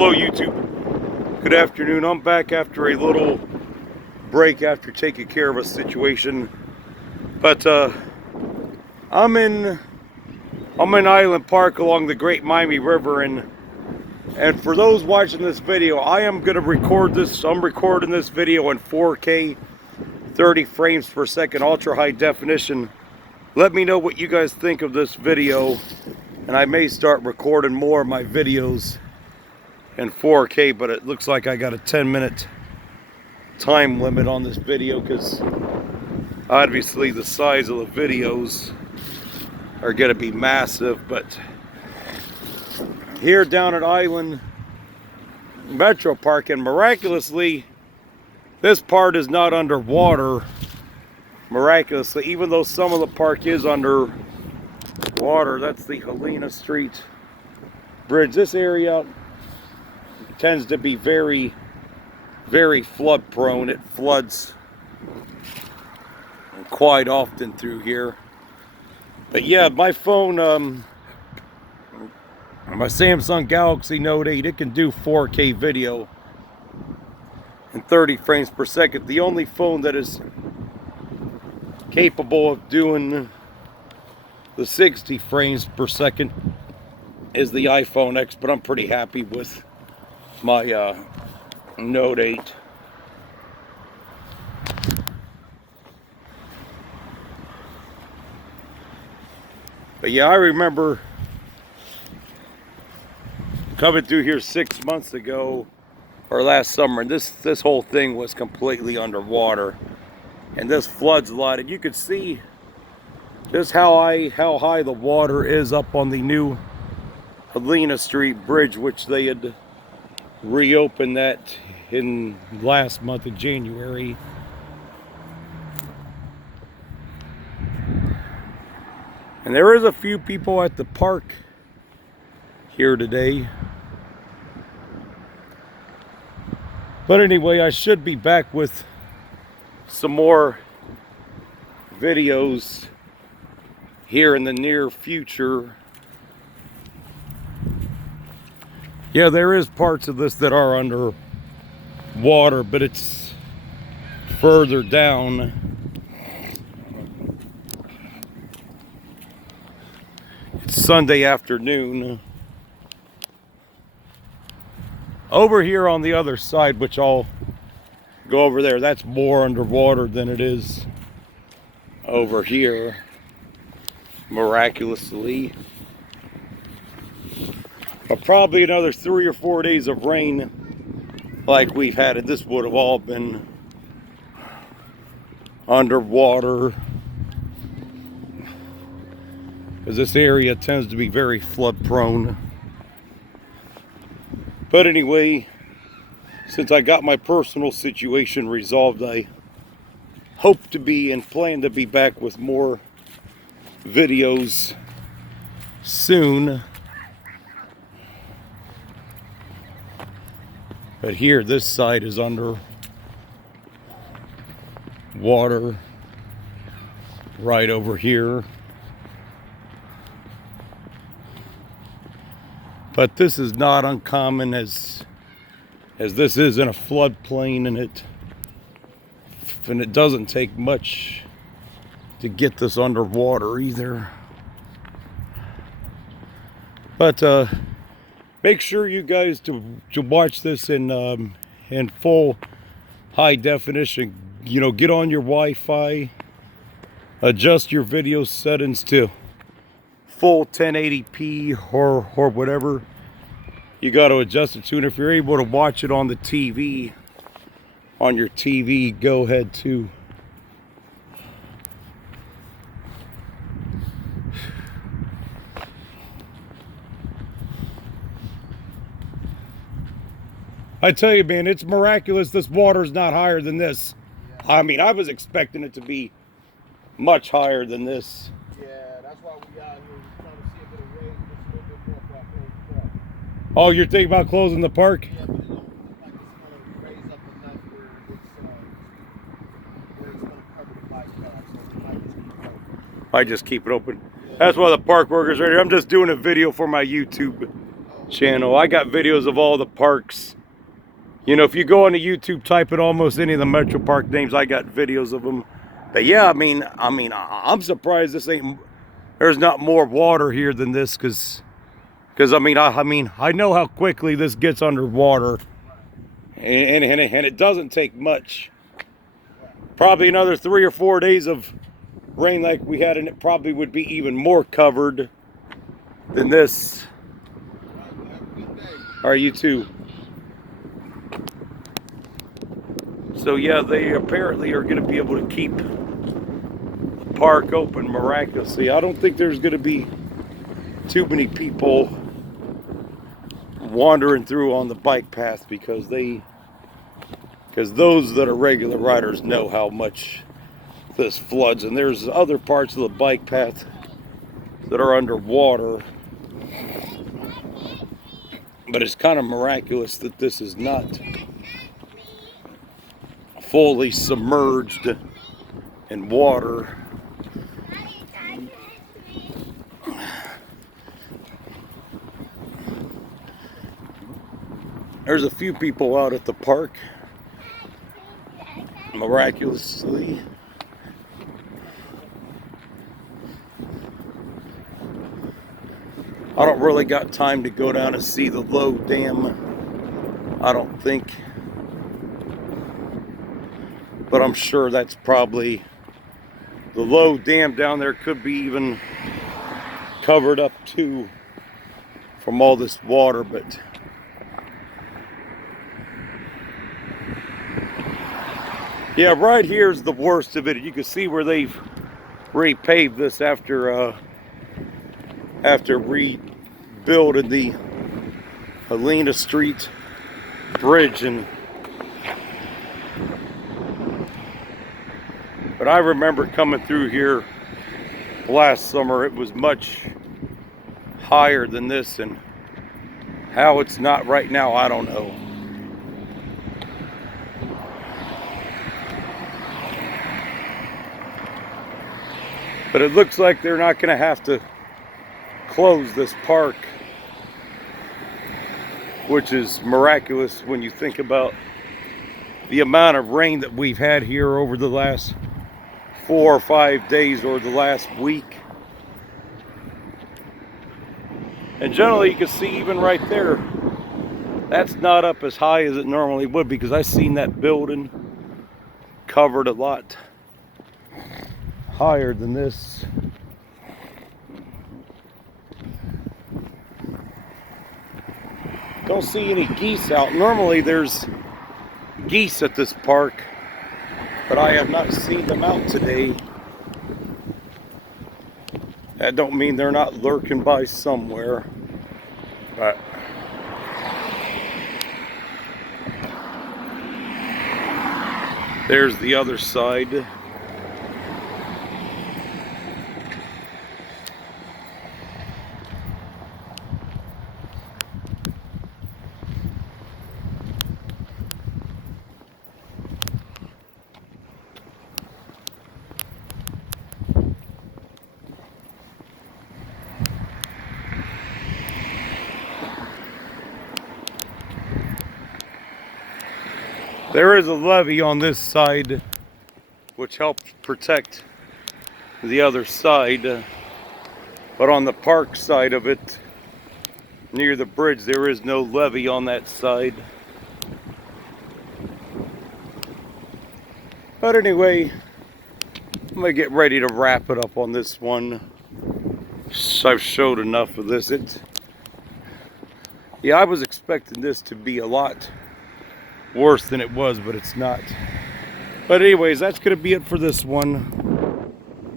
Hello YouTube, good afternoon. I'm back after a little break after taking care of a situation, but I'm in Island Park along the Great Miami River, and for those watching this video, I am going to record this. I'm recording this video in 4K 30 frames per second ultra high definition. Let me know what you guys think of this video, and I may start recording more of my videos in 4K, but it looks like I got a 10-minute time limit on this video because obviously the size of the videos are going to be massive. But here down at Island MetroPark, and miraculously this part is not underwater. Miraculously, even though some of the park is under water. That's the Helena Street Bridge. This area tends to be very, very flood prone. It floods quite often through here. But yeah, my phone, my Samsung Galaxy Note 8, it can do 4K video in 30 frames per second. The only phone that is capable of doing the 60 frames per second is the iPhone X, but I'm pretty happy with my Note 8. But yeah, I remember coming through here 6 months ago or last summer, and this whole thing was completely underwater, and this floods a lot, and you could see just how high the water is up on the new Helena Street Bridge, which they had reopened that in last month of January. And there is a few people at the park here today. But anyway, I should be back with some more videos here in the near future. Yeah, there is parts of this that are under water, but it's further down. It's Sunday afternoon. Over here on the other side, which I'll go over there, that's more underwater than it is over here, miraculously. But probably another 3 or 4 days of rain like we've had, and this would have all been underwater, because this area tends to be very flood prone. But anyway, since I got my personal situation resolved, I hope to be and plan to be back with more videos soon. But here, this side is under water right over here. But this is not uncommon, as this is in a floodplain, and it doesn't take much to get this underwater either. But make sure you guys to watch this in full high definition. You know, get on your Wi-Fi, adjust your video settings to full 1080p or whatever you got to adjust it to. And if you're able to watch it on the TV, on your TV, go ahead too. I tell you, man, it's miraculous this water's not higher than this. Yeah. I mean, I was expecting it to be much higher than this. Yeah, that's why we got here. We're trying to see a bit of rain, just a little bit more for our closed park. Oh, you're thinking about closing the park? Yeah, but it don't look like it's going to raise up enough where it's going to cover the bike path, so we might just keep it open. I just keep it open. Yeah. That's why the park workers are here. I'm just doing a video for my YouTube. channel. I got videos of all the parks. You know, if you go on the YouTube, type in almost any of the Metro Park names, I got videos of them. But yeah, I mean, I'm surprised there's not more water here than this, because I mean, I know how quickly this gets underwater, and it doesn't take much. Probably another 3 or 4 days of rain like we had, and it probably would be even more covered than this. All right, you too. So yeah, they apparently are going to be able to keep the park open miraculously. I don't think there's going to be too many people wandering through on the bike path, because those that are regular riders know how much this floods, and there's other parts of the bike path that are underwater. But it's kind of miraculous that this is not fully submerged in water. There's a few people out at the park, miraculously. I don't really got time to go down and see the low dam, I don't think. But I'm sure that's probably, the low dam down there could be even covered up too from all this water. But yeah, right here's the worst of it. You can see where they've repaved this after rebuilding the Helena Street Bridge. But I remember coming through here last summer, it was much higher than this, and how it's not right now, I don't know. But it looks like they're not going to have to close this park, which is miraculous when you think about the amount of rain that we've had here over the last 4 or 5 days, or the last week. And generally you can see even right there, that's not up as high as it normally would, because I seen that building covered a lot higher than this. Don't see any geese out. Normally there's geese at this park, but I have not seen them out today. That don't mean they're not lurking by somewhere, but there's the other side. There is a levee on this side which helps protect the other side, but on the park side of it, near the bridge, there is no levee on that side. But anyway, I'm gonna get ready to wrap it up on this one. I've showed enough of this. Yeah, I was expecting this to be a lot worse than it was, but it's not. But anyways, that's gonna be it for this one.